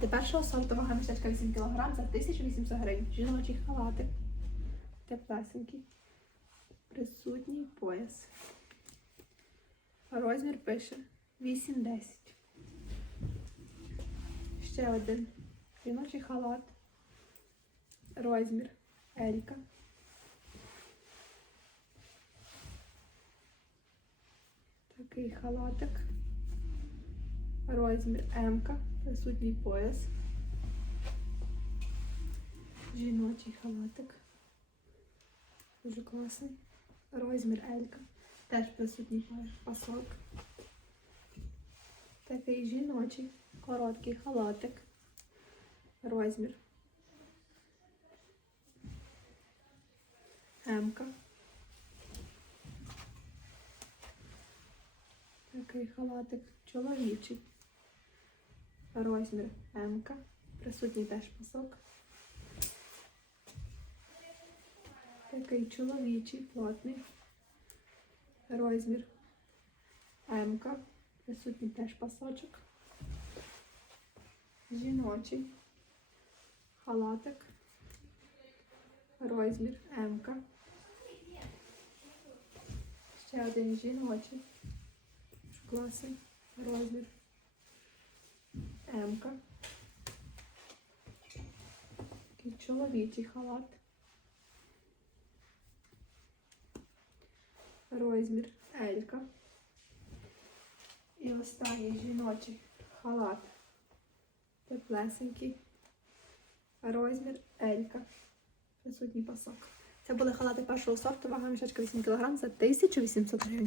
халати першого сорту, вага мішечка 8 кг за 1800 гривень. Жіночий халатик. Теплесенький. Присутній пояс. Розмір пише 8-10. Ще один жіночий халат. Розмір Елька. Такий халатик. Розмір М, присутній пояс. Жіночий халатик. Дуже класний. Розмір L. Теж присутній пояс. пасок. Такий жіночий, короткий халатик. Розмір. М. Такий халатик чоловічий. Розмір М. Присутній теж пасок. Такий чоловічий, плотний. Розмір М. Присутній теж пасочок. Жіночий. Халатик. Розмір М. Ще один жіночий. Класний. Розмір М. Такий чоловічий халат. Розмір Елька. І останній жіночий халат. Теплесенький. Розмір Елька. Присутній пасок. Це були халати першого сорту, вага мішечка 8 кг за 1800 гривень.